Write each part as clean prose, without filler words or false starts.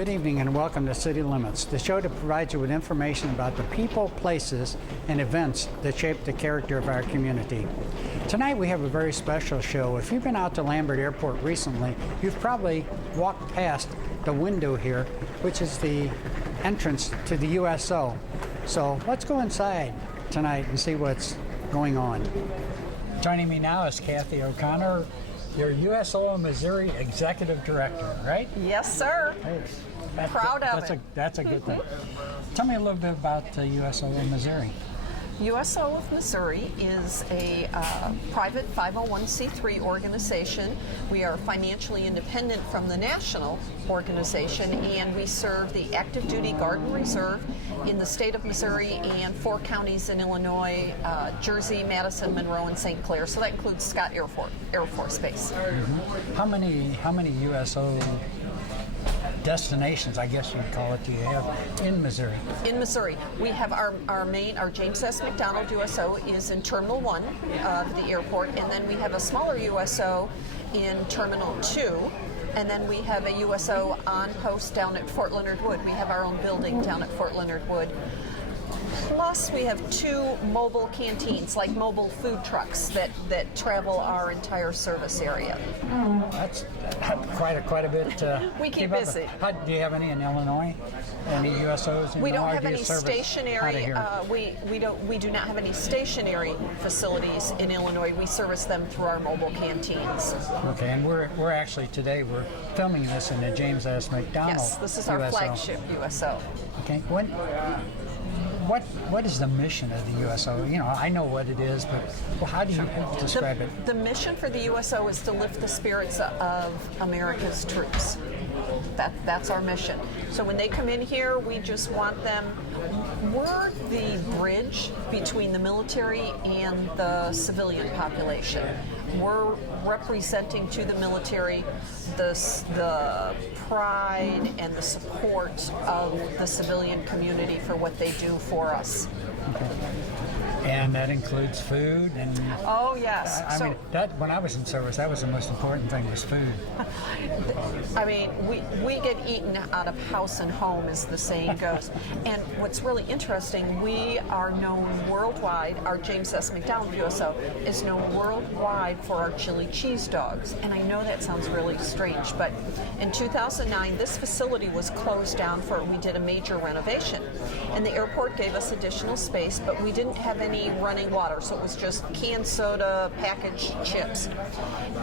Good evening and welcome to City Limits, the show that provides you with information about the people, places, and events that shape the character of our community. Tonight we have a very special show. If you've been out to Lambert Airport recently, you've probably walked past the window here, which is the entrance to the USO. So let's go inside tonight and see what's going on. Joining me now is Kathy O'Connor, your USO Missouri Executive Director, right? Yes, sir. Hey, Proud of it. That's a good thing. Tell me a little bit about USO of Missouri. USO of Missouri is a private 501c3 organization. We are financially independent from the national organization, and we serve the active duty Guard and Reserve in the state of Missouri and 4 counties in Illinois, Jersey, Madison, Monroe, and St. Clair. So that includes Scott Air Force Base. Mm-hmm. How many USO destinations, I guess you'd call it, do you have in Missouri? In Missouri, we have our James S. McDonald USO is in Terminal 1 of the airport, and then we have a smaller USO in Terminal 2, and then we have a USO on post down at Fort Leonard Wood. We have our own building down at Fort Leonard Wood. Plus, we have 2 mobile canteens, like mobile food trucks that travel our entire service area. That's quite a bit. We keep busy. Do you have any in Illinois? Any USOs? We don't have any stationary. We do not have any stationary facilities in Illinois. We service them through our mobile canteens. Okay, and we're actually today we're filming this in the James S. McDonald. Yes, this is our USO. flagship USO. Okay, what is the mission of the USO? You know, I know what it is, but how do you describe it? The mission for the USO is to lift the spirits of America's troops. That's our mission. So when they come in here, we just want them. We're the bridge between the military and the civilian population. We're representing to the military the pride and the support of the civilian community for what they do for us. Okay. And that includes food and. Oh yes. I mean, when I was in service, that was the most important thing was food. I mean, we get eaten out of house and home, as the saying goes. And what's really interesting, we are known worldwide. Our James S. McDonald USO is known worldwide for our chili cheese dogs. And I know that sounds really strange, but in 2009, this facility was closed down we did a major renovation, and the airport gave us additional space, but we didn't have any running water, so it was just canned soda, packaged chips.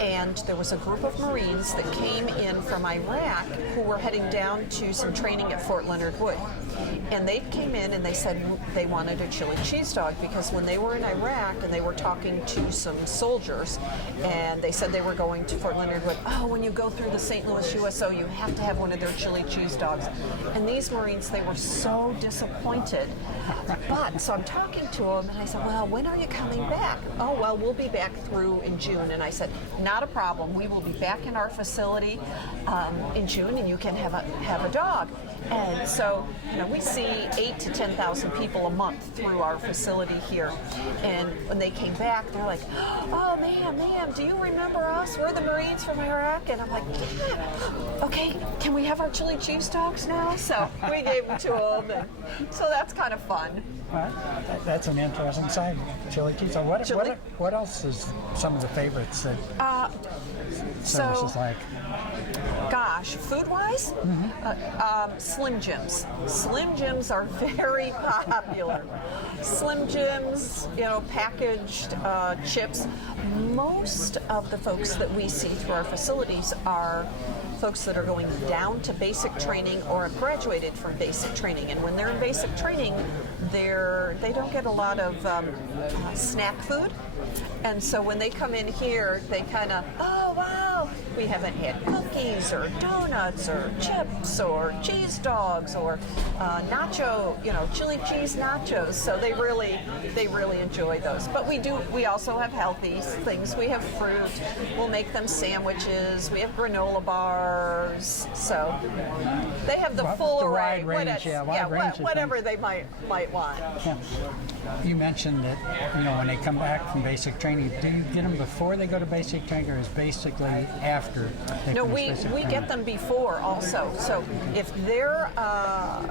And there was a group of Marines that came in from Iraq who were heading down to some training at Fort Leonard Wood. And they came in and they said they wanted a chili cheese dog because when they were in Iraq and they were talking to some soldiers and they said they were going to Fort Leonard Wood, when you go through the St. Louis USO, you have to have one of their chili cheese dogs. And these Marines, they were so disappointed. But, so I'm talking to them and I said, well, when are you coming back? Oh, well, we'll be back through in June. And I said, not a problem. We will be back in our facility in June and you can have a dog. And so, we see 8,000 to 10,000 people a month through our facility here. And when they came back, they're like, oh, ma'am, do you remember us? We're the Marines from Iraq. And I'm like, yeah. Okay, can we have our chili cheese dogs now? So we gave them to them. And so that's kind of fun. Well, that's an interesting side, chili cheese. So what else is some of the favorites that services like? Gosh, food-wise, Slim Jims. Slim Jims are very popular. Slim Jims, packaged chips. Most of the folks that we see through our facilities are folks that are going down to basic training or have graduated from basic training. And when they're in basic training, they don't get a lot of snack food. And so when they come in here, they kind of, oh, wow, we haven't had cookies or donuts or chips or cheese dogs or chili cheese nachos. So they really enjoy those. But we also have healthy things. We have fruit. We'll make them sandwiches. We have granola bars. So they have the full array. Wide range, whatever they might why. Yeah. You mentioned that, when they come back from basic training, do you get them before they go to basic training, or is basically after they No, finish basic we training? get them before also. So if they're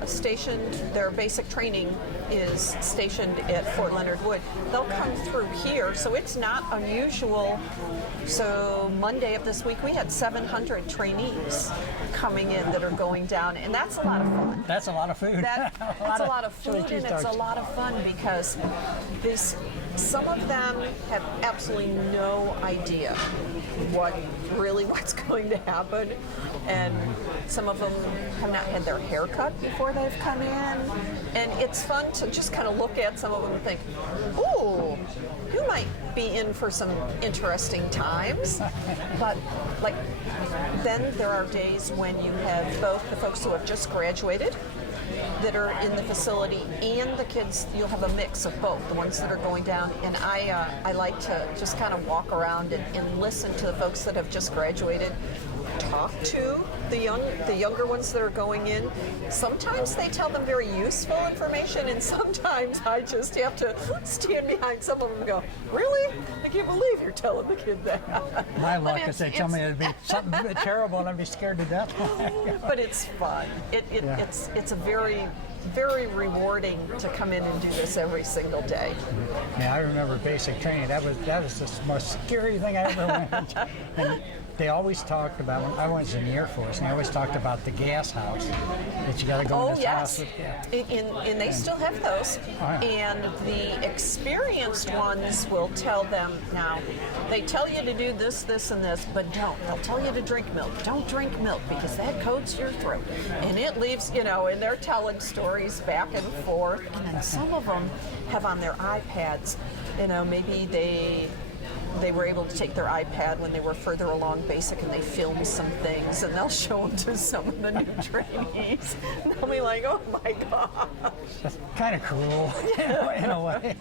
stationed, their basic training is stationed at Fort Leonard Wood, they'll come through here. So it's not unusual. So Monday of this week, we had 700 trainees coming in that are going down, and that's a lot of fun. That's a lot of food. That's a lot of chili food, cheese and it's a dogs. lot of fun because some of them have absolutely no idea what's going to happen, and some of them have not had their hair cut before they've come in, and it's fun to just kind of look at some of them and think, ooh, you might be in for some interesting times. But then there are days when you have both the folks who have just graduated that are in the facility and the kids. You'll have a mix of both, the ones that are going down, and I like to just kind of walk around and listen to the folks that have just graduated, talk to the younger ones that are going in. Sometimes they tell them very useful information, and sometimes I just have to stand behind some of them and go, really? I can't believe you're telling the kid that. My luck is they tell me it'd be something terrible and I'd be scared to death. But it's fun. It's a very, very rewarding to come in and do this every single day. Yeah, I remember basic training. That was the most scary thing I ever went. And they always talked about, when I was in the Air Force, and they always talked about the gas house, that you got to go in this house. And they still have those. yeah. And the experienced ones will tell them, now, they tell you to do this, this, and this, but don't. They'll tell you to drink milk. Don't drink milk because that coats your throat. And it leaves, and they're telling stories back and forth. And then some of them have on their iPads, maybe they were able to take their iPad when they were further along basic, and they filmed some things, and they'll show them to some of the new trainees. And they'll be like, oh my God. That's kind of cruel in a way.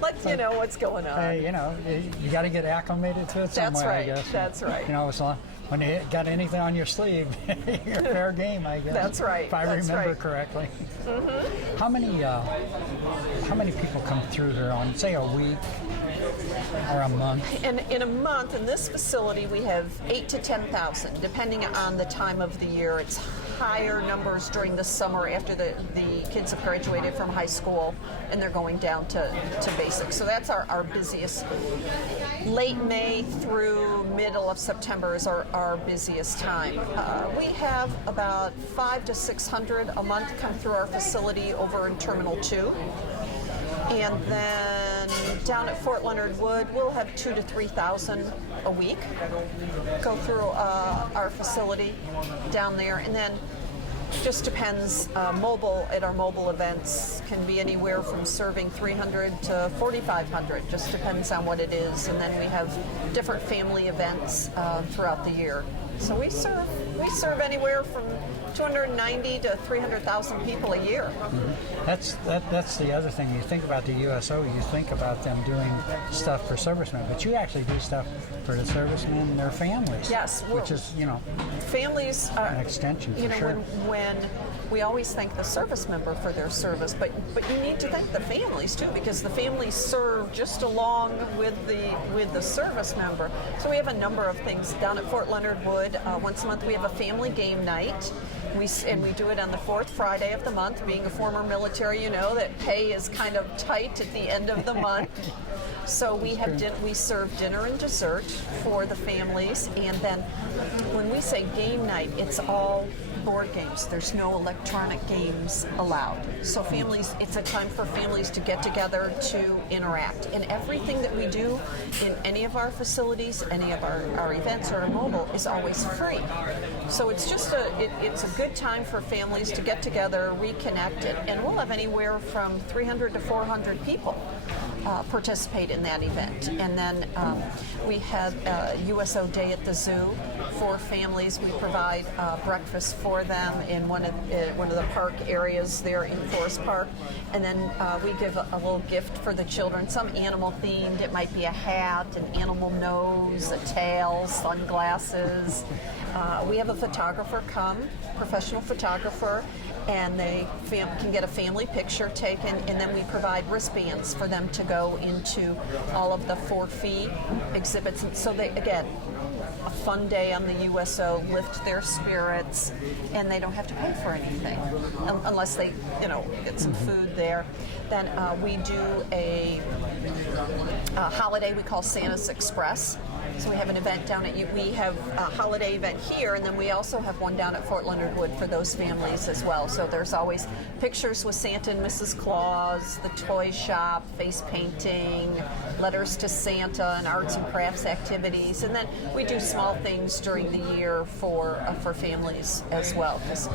Let you know what's going on. Hey, you got to get acclimated to it somewhere, That's right. I guess. That's right. So when you got anything on your sleeve, you're fair game, I guess. That's right. If I remember correctly. Mm-hmm. How many people come through here on, say, a week or a month? In a month, in this facility, we have 8,000 to 10,000, depending on the time of the year. It's higher numbers during the summer after the kids have graduated from high school and they're going down to basic. So that's our busiest. Late May through middle of September is our busiest time. We have about 500 to 600 a month come through our facility over in Terminal 2. And then down at Fort Leonard Wood, we'll have 2,000 to 3,000 a week go through our facility down there. And then just depends, mobile at our mobile events can be anywhere from serving 300 to 4,500, just depends on what it is. And then we have different family events throughout the year. So we serve anywhere from 290 to 300,000 people a year. Mm-hmm. That's the other thing. You think about the USO, you think about them doing stuff for servicemen, but you actually do stuff for the servicemen and their families. Yes, which is families an extension for sure. When we always thank the service member for their service, but you need to thank the families too, because the families serve just along with the service member. So we have a number of things down at Fort Leonard Wood. Once a month we have a family game night. We do it on the fourth Friday of the month. Being a former military, you know that pay is kind of tight at the end of the month. So we serve dinner and dessert for the families, and then when we say game night, it's all board games. There's no electronic games allowed. So it's a time for families to get together to interact. And everything that we do in any of our facilities, any of our events or our mobile is always free. So it's just it's a good time for families to get together, reconnect, and we'll have anywhere from 300 to 400 people participate in that event. And then we have USO Day at the Zoo for families. We provide breakfast for them in one of the park areas there in Forest Park. And then we give a little gift for the children, some animal themed. It might be a hat, an animal nose, a tail, sunglasses. We have a photographer come, professional photographer, and they can get a family picture taken, and then we provide wristbands for them to go into all of the Fort Fee exhibits. And so they, again, a fun day on the USO, lift their spirits, and they don't have to pay for anything unless they, get some food there. Then we do a holiday we call Santa's Express. So we have an event down at we have a holiday event here, and then we also have one down at Fort Leonard Wood for those families as well. So there's always pictures with Santa and Mrs. Claus, the toy shop, face painting, letters to Santa, and arts and crafts activities. And then we do small things during the year for families as well. Because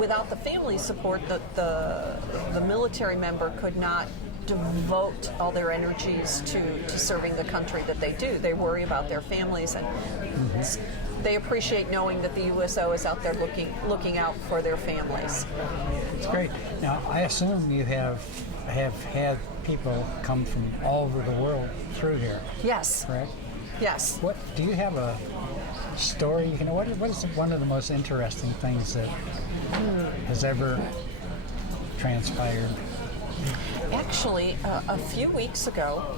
without the family support, the military member could not devote all their energies to serving the country that they do. They worry about their families, and they appreciate knowing that the USO is out there looking out for their families. It's great. Now, I assume you have had people come from all over the world through here. Yes. Correct? Yes. What do you have a story? What is one of the most interesting things that has ever transpired? Actually, a few weeks ago,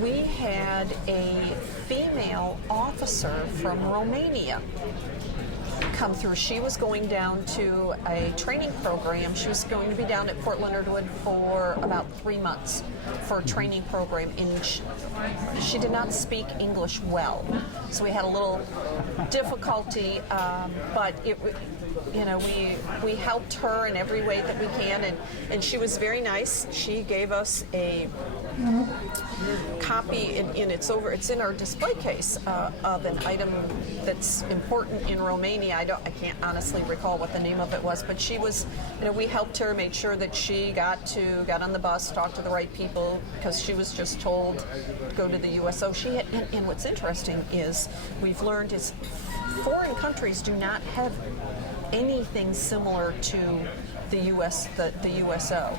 we had a female officer from Romania come through. She was going down to a training program. She was going to be down at Fort Leonard Wood for about 3 months for a training program, and she did not speak English well, so we had a little difficulty, but we helped her in every way that we can, and she was very nice. She gave us a copy, and it's in our display case of an item that's important in Romania. I can't honestly recall what the name of it was, but she was, we helped her, made sure that she got on the bus, talked to the right people, because she was just told to go to the USO. And what's interesting is we've learned is foreign countries do not have anything similar to the USO.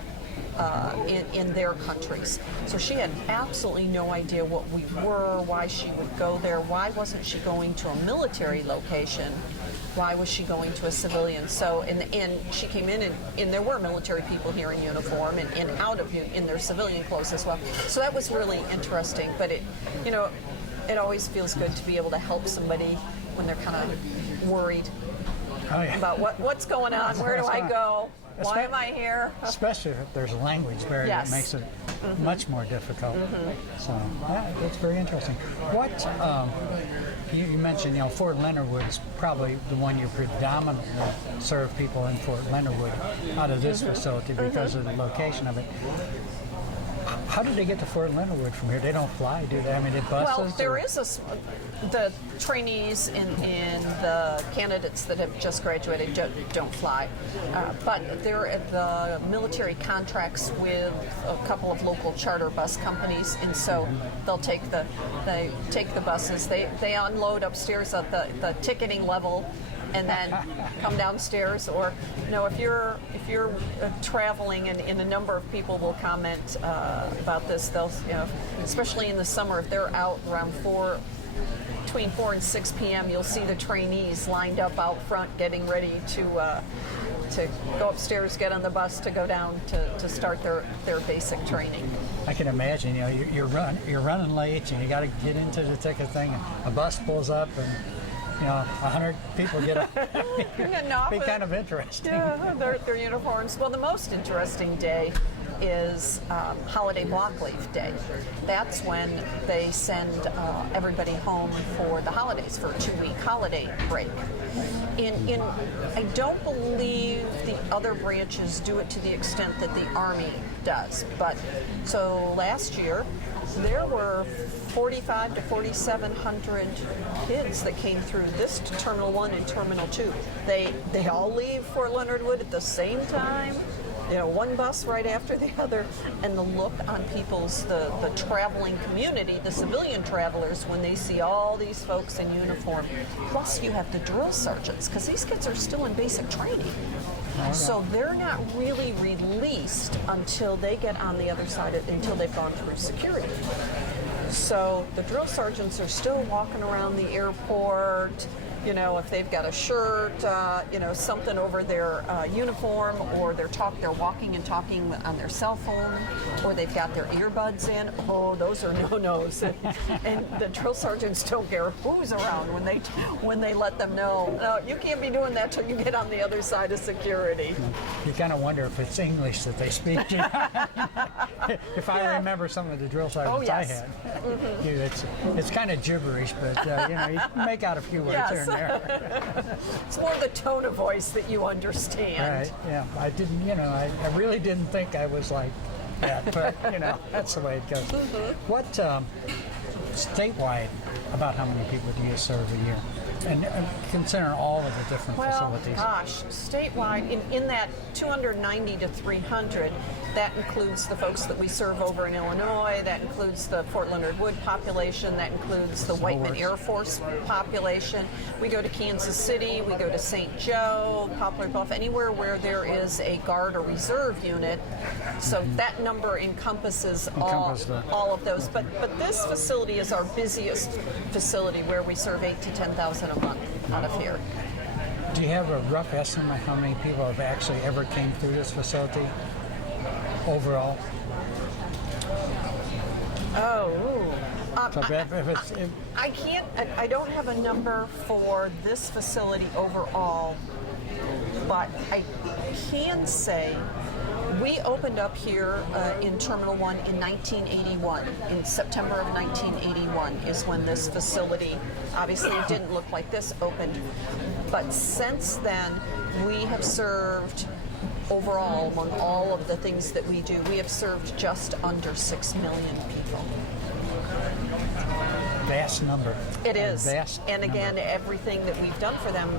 In their countries. So she had absolutely no idea what we were, why she would go there, why wasn't she going to a military location, why was she going to a civilian. So, and she came in, and there were military people here in uniform and out of in their civilian clothes as well. So that was really interesting, but it always feels good to be able to help somebody when they're kind of worried about what's going on, where do I go? Why am I here? Especially if there's a language barrier that makes it much more difficult. So that's very interesting. What you mentioned, Fort Leonard Wood is probably the one you predominantly serve people in Fort Leonard Wood out of this facility because of the location of it. How did they get to Fort Leonard Wood from here? They don't fly, do they? I mean, the buses? Well, there is the trainees and the candidates that have just graduated don't fly, but the military contracts with a couple of local charter bus companies, and so they take the buses. They unload upstairs at the ticketing level, and then come downstairs. Or if you're traveling, and a number of people will comment about this, they'll especially in the summer, if they're out around between 4 and 6 p.m., you'll see the trainees lined up out front getting ready to go upstairs, get on the bus to go down to start their basic training. I can imagine, you're running late, and you got to get into the ticket thing, and a bus pulls up, and 100 people get up. Be kind of interesting. Yeah, their uniforms. Well, the most interesting day is Holiday Block Leave Day. That's when they send everybody home for the holidays, for a 2-week holiday break. I don't believe the other branches do it to the extent that the Army does. But so last year, there were 4,500 to 4,700 kids that came through this to Terminal 1 and Terminal 2. They all leave Fort Leonard Wood at the same time, one bus right after the other, and the look on the traveling community, the civilian travelers, when they see all these folks in uniform. Plus you have the drill sergeants, because these kids are still in basic training. So they're not really released until they get on the other side, until they've gone through security. So the drill sergeants are still walking around the airport, you know, if they've got a shirt, you know, something over their uniform, or they're walking and talking on their cell phone, or they've got their earbuds in. Oh, those are no-nos. And the drill sergeants don't care who's around when they let them know, no, you can't be doing that till you get on the other side of security. You kind of wonder if it's English that they speak to. If I remember some of the drill sergeants I had, it's kind of gibberish, but you know, you can make out a few words here and there. It's more the tone of voice that you understand. Right, yeah. I didn't, you know, I really didn't think I was like that, but, you know, that's the way it goes. What, statewide, about how many people do you serve a year? And considering all of the different facilities. Gosh, statewide, in that 290 to 300, that includes the folks that we serve over in Illinois, that includes the Fort Leonard Wood population, that includes the Whiteman Air Force population. We go to Kansas City, we go to St. Joe, Poplar Bluff, anywhere where there is a Guard or Reserve unit. So that number encompasses all of those. But this facility is our busiest facility, where we serve 8,000 to 10,000 a month out of here. Do you have a rough estimate how many people have actually ever came through this facility overall? I don't have a number for this facility overall, but I can say we opened up here in Terminal 1 in 1981. In September of 1981 is when this facility, obviously it didn't look like this, opened. But since then, we have served, overall, among all of the things that we do, we have served just under 6 million people. Vast number. It is. Vast and again, number. everything that we've done for them,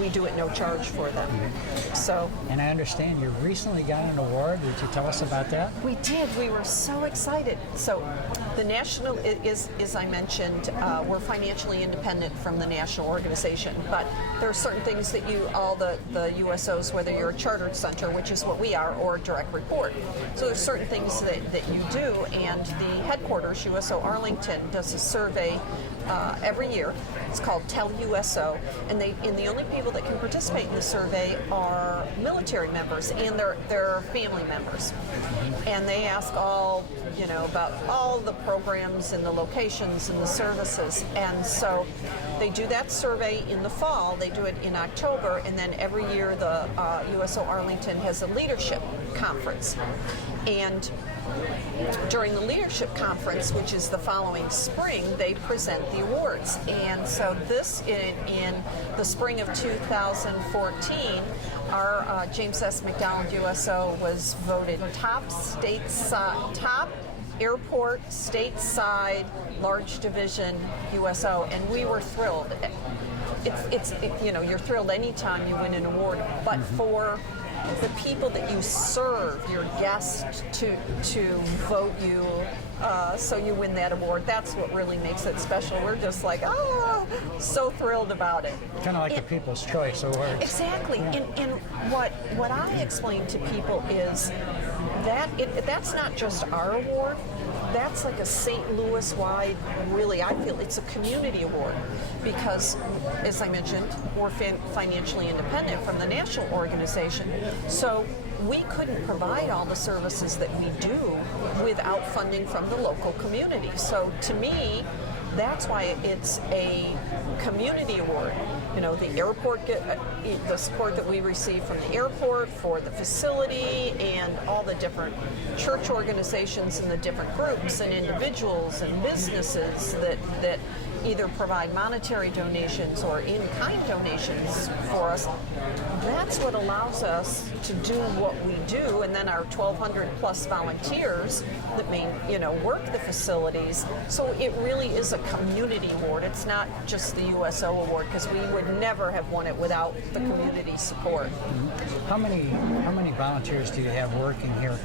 we do at no charge for them. So. And I understand you recently got an award. Would you tell us about that? We did. We were so excited. So the national is, as I mentioned, we're financially independent from the national organization, but there are certain things that all the USOs, whether you're a chartered center, which is what we are, or a direct report. So there's certain things that you do, and the headquarters, USO Arlington, does a survey every year. It's called Tell USO, and the only people that can participate in the survey are military members and their family members. And they ask all, you know, about all the programs and the locations and the services. And so they do that survey in the fall. They do it in October, and then every year the USO Arlington has a leadership conference. And during the leadership conference, which is the following spring, they present the awards. And so this, in the spring of 2014, our James S. McDonald USO was voted top airport stateside large division USO, and we were thrilled. You know, you're thrilled anytime you win an award, but for the people that you serve, your guests, to vote you so you win that award, that's what really makes it special. We're just like, so thrilled about it. Kind of like the People's Choice Award. Exactly. Yeah. And what I explain to people is that that's not just our award. That's like a St. Louis-wide, really, I feel it's a community award, because, as I mentioned, we're financially independent from the national organization. So we couldn't provide all the services that we do without funding from the local community. So to me, that's why it's a community award. You know, the airport, the support that we receive from the airport for the facility, and all the different church organizations and the different groups and individuals and businesses that either provide monetary donations or in-kind donations for us. That's what allows us to do what we do, and then our 1,200 plus volunteers that work the facilities. So it really is a community award. It's not just the USO award, because we would never have won it without the community support. Mm-hmm. How many volunteers do you have working here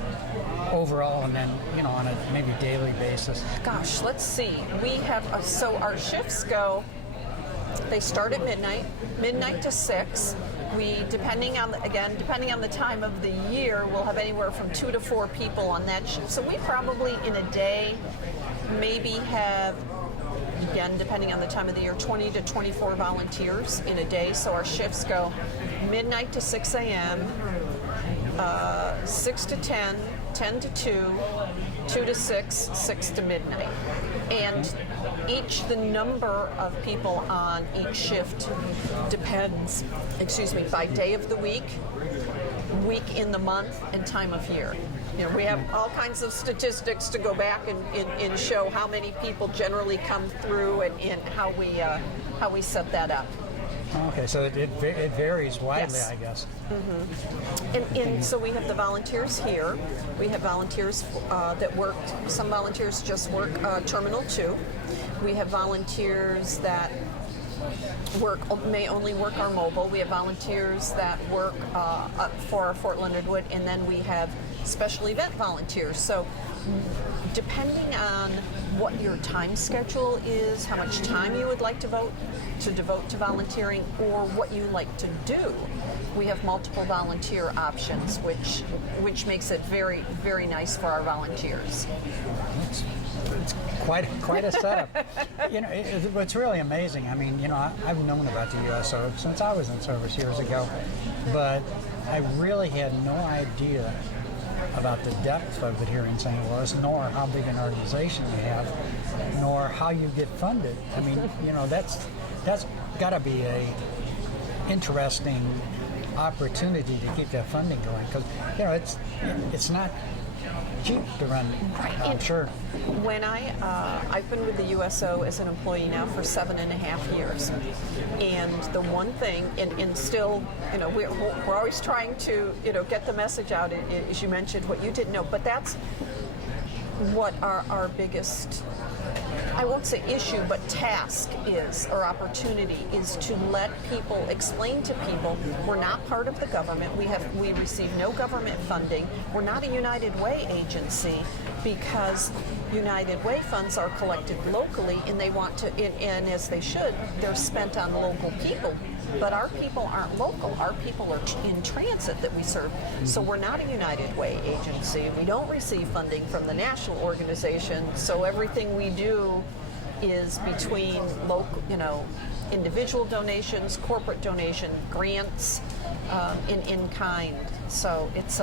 overall, and then on a maybe daily basis? Gosh, let's see. We have so our shifts go. They start at midnight to 6. We, depending on the time of the year, we'll have anywhere from 2 to 4 people on that shift. So we probably in a day maybe have again, depending on the time of the year, 20 to 24 volunteers in a day. So our shifts go midnight to 6 a.m., 6 to 10, 10 to 2, 2 to 6, 6 to midnight. And the number of people on each shift depends, by day of the week in the month, and time of year. We have all kinds of statistics to go back and show how many people generally come through and how we set that up. Okay, so it varies widely, Yes. I guess. And so we have the volunteers here. We have volunteers that work. Some volunteers just work Terminal 2. We have volunteers that may only work our mobile. We have volunteers that work for our Fort Leonard Wood, and then we have special event volunteers. So depending on what your time schedule is, how much time you would like to devote to volunteering, or what you like to do, we have multiple volunteer options, which makes it very, very nice for our volunteers. It's quite a setup. It's really amazing. I mean, I've known about the USO since I was in service years ago, but I really had no idea about the depth of it here in St. Louis, nor how big an organization you have, nor how you get funded. I mean, that's got to be a interesting opportunity to keep that funding going, because it's not cheap to run, I'm sure. When I've been with the USO as an employee now for 7.5 years, and the one thing, and still, we're always trying to, get the message out, as you mentioned, what you didn't know, but that's what our biggest, I won't say issue, but task is, or opportunity, is to let people, explain to people, we're not part of the government, we receive no government funding, we're not a United Way agency, because United Way funds are collected locally, and they want to, and as they should, they're spent on local people. But our people aren't local. Our people are in transit that we serve. So we're not a United Way agency. We don't receive funding from the national organization. So everything we do is between local, individual donations, corporate donation, grants, in kind. So it's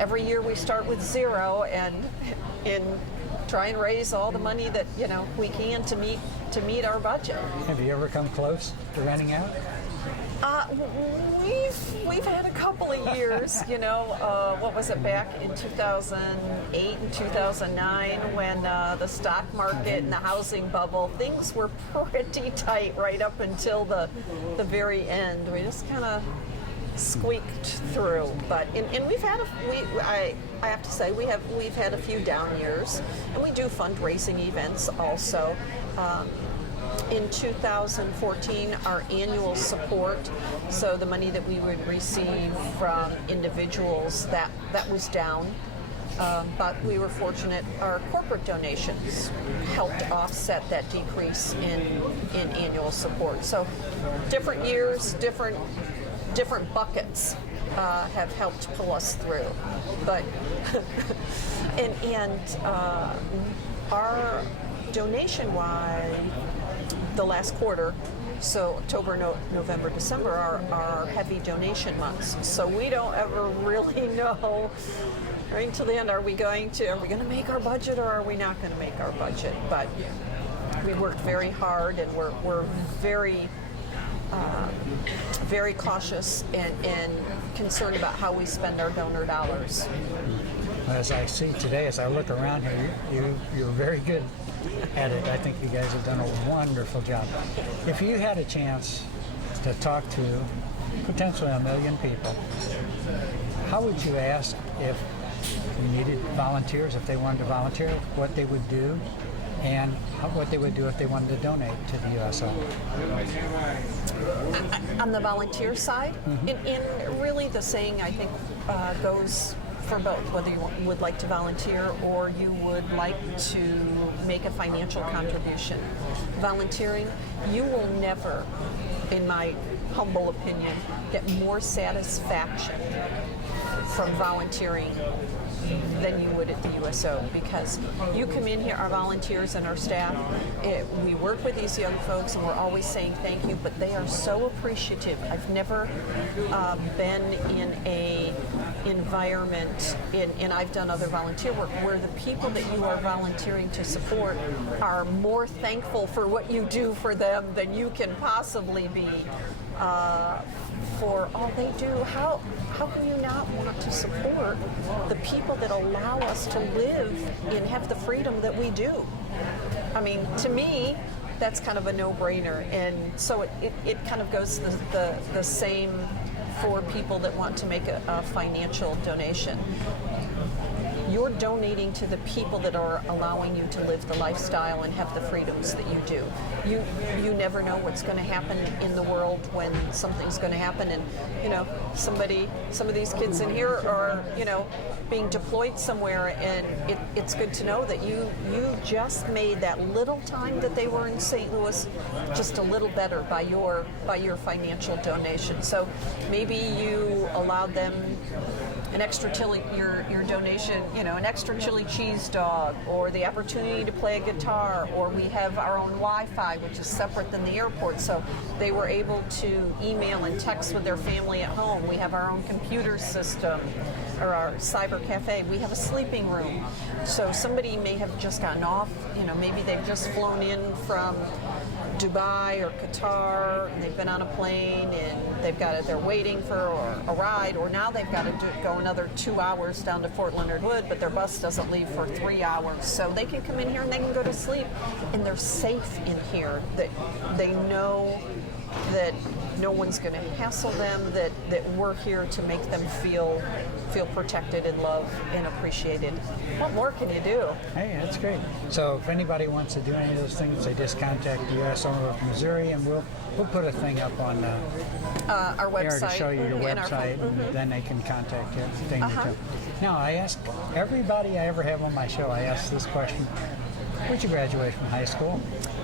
every year we start with zero and try and raise all the money that we can to meet our budget. Have you ever come close to running out? We've had a couple of years, what was it, back in 2008 and 2009 when the stock market and the housing bubble, things were pretty tight right up until the very end. We just kind of squeaked through, but and we've had I have to say we've had a few down years, and we do fundraising events also. In 2014, our annual support, so the money that we would receive from individuals, that was down. But we were fortunate, our corporate donations helped offset that decrease in annual support. So different years, different buckets have helped pull us through. But and our donation-wise, the last quarter, so October, November, December are heavy donation months. So we don't ever really know right until the end, are we going to make our budget, or are we not going to make our budget? But we worked very hard, and we're very very cautious and concerned about how we spend our donor dollars. As I see today, as I look around here, you're very good at it. I think you guys have done a wonderful job. If you had a chance to talk to potentially 1 million people, how would you ask if you needed volunteers, if they wanted to volunteer, what they would do, and what they would do if they wanted to donate to the USO? On the volunteer side, and really the saying, I think, goes for both, whether you would like to volunteer or you would like to make a financial contribution. Volunteering, you will never, in my humble opinion, get more satisfaction from volunteering than you would at the USO, because you come in here, our volunteers and our staff, we work with these young folks and we're always saying thank you, but they are so appreciative. I've never been in a environment, and I've done other volunteer work, where the people that you are volunteering to support are more thankful for what you do for them than you can possibly be for all they do. How can you not want to support the people that allow us to live and have the freedom that we do? I mean, to me, that's kind of a no-brainer, and so it kind of goes the same for people that want to make a financial donation. You're donating to the people that are allowing you to live the lifestyle and have the freedoms that you do. You never know what's going to happen in the world when something's going to happen, and some of these kids in here are being deployed somewhere, and it's good to know that you just made that little time that they were in St. Louis just a little better by your financial donation. So maybe you allowed them an extra chili, your donation, an extra chili cheese dog, or the opportunity to play a guitar, or we have our own Wi-Fi, which is separate than the airport, so they were able to email and text with their family at home. We have our own computer system, or our cyber cafe. We have a sleeping room. So somebody may have just gotten off, maybe they've just flown in from Dubai or Qatar, and they've been on a plane and they're waiting for a ride, or now they've got to go another 2 hours down to Fort Leonard Wood, but their bus doesn't leave for 3 hours. So they can come in here and they can go to sleep, and they're safe in here, that they know that no one's going to hassle them, that we're here to make them feel protected and loved and appreciated. What more can you do? Hey, that's great. So if anybody wants to do any of those things, they just contact the USO of Missouri, and we'll put a thing up on our website to show you your website, and then they can contact you. Now, I ask everybody I ever have on my show, I ask this question: where'd you graduate from high school?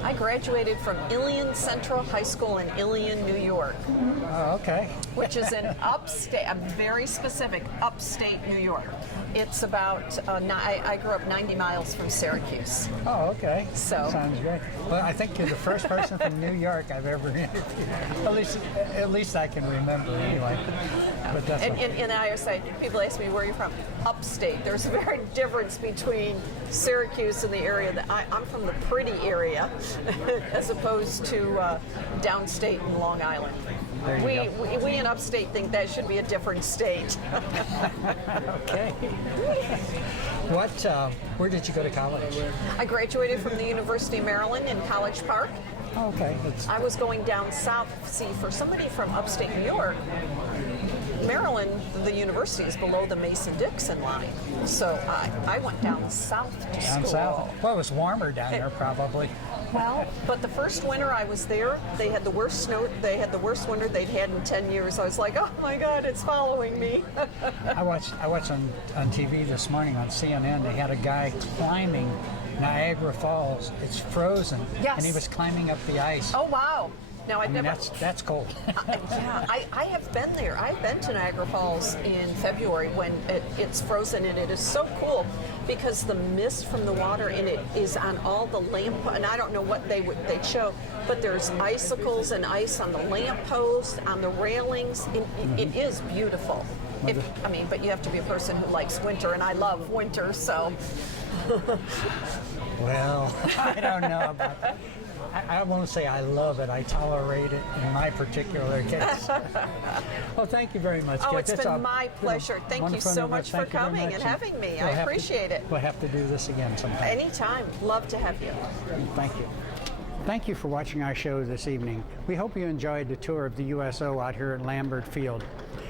I graduated from Ilion Central High School in Ilion, New York. Oh, okay. Which is in upstate, I'm very specific, upstate New York. It's about, I grew up 90 miles from Syracuse. Oh, okay. So sounds great. Well, I think you're the first person from New York I've ever interviewed. At least I can remember anyway. But that's and I always say, people ask me, where are you from? Upstate. There's a very difference between Syracuse and the area that I'm from, the pretty area, as opposed to downstate in Long Island. We in upstate think that should be a different state. Okay. Where did you go to college? I graduated from the University of Maryland in College Park. Okay. I was going down south. See, for somebody from upstate New York, Maryland, the university is below the Mason-Dixon line. So I went down south to school. Down south? Well, it was warmer down there probably. Well, but the first winter I was there, they had the worst snow. They had the worst winter they'd had in 10 years. I was like, oh my God, it's following me. I watched on TV this morning on CNN. They had a guy climbing Niagara Falls. It's frozen. Yes. And he was climbing up the ice. Oh wow. Now that's cold. Yeah, I have been there. I've been to Niagara Falls in February when it's frozen, and it is so cool because the mist from the water in it is on all the lamp, and I don't know what they'd show, but there's icicles and ice on the lampposts, on the railings. It is beautiful. But you have to be a person who likes winter, and I love winter, so. Well, I don't know about that. I won't say I love it. I tolerate it in my particular case. Well, thank you very much. Oh, it's been my pleasure. Thank you so much for coming and having me. I appreciate it. We'll have to do this again sometime. Anytime. Love to have you. Thank you. Thank you for watching our show this evening. We hope you enjoyed the tour of the USO out here at Lambert Field.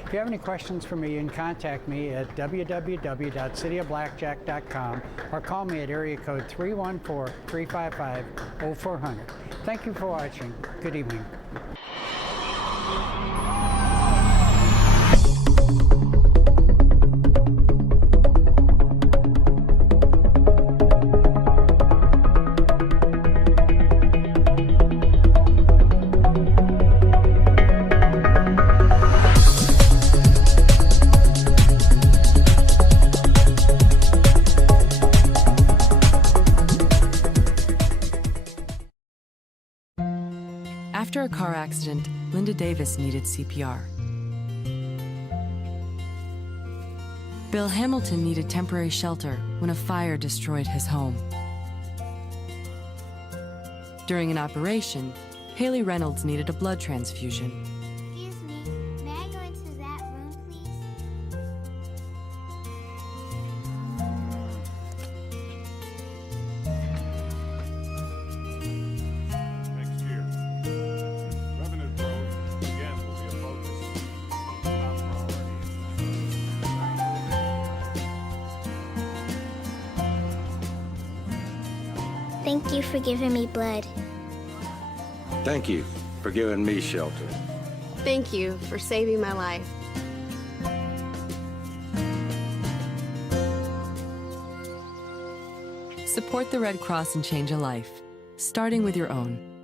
If you have any questions for me, you can contact me at www.cityofblackjack.com or call me at area code 314-355-0400. Thank you for watching. Good evening. After a car accident, Linda Davis needed CPR. Bill Hamilton needed temporary shelter when a fire destroyed his home. During an operation, Haley Reynolds needed a blood transfusion. Excuse me, may I go into that room, please? Next year, revenue growth again will be a focus. Thank you for giving me blood. Thank you for giving me shelter. Thank you for saving my life. Support the Red Cross and change a life, starting with your own.